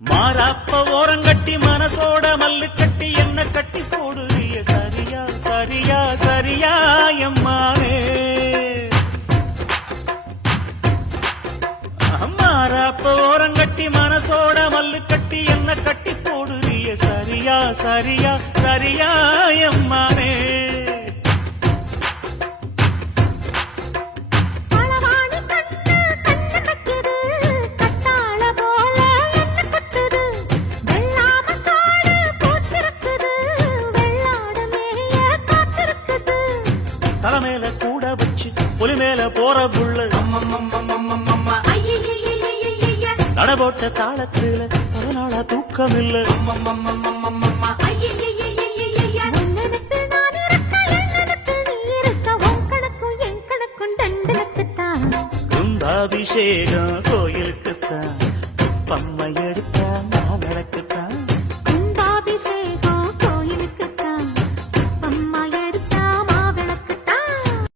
மாறாப்ப ஓரங்கட்டி மனசோட மல்லு கட்டி என்ன கட்டி போடுறிய சரியா சரியா சரியா எம்மானே மாறாப்ப ஓரங்கட்டி மனசோட மல்லு கட்டி என்ன கட்டி போடுறிய சரியா சரியா சரியா எம்மானே தலைமையில கூட வச்சு புலி மேல போற புள்ள நடபோட்ட தாளத்துல பல நாளா தூக்கம் இல்ல கும்பாபிஷேகம் கோயிலுக்குத்தான் பம்மை எடுத்த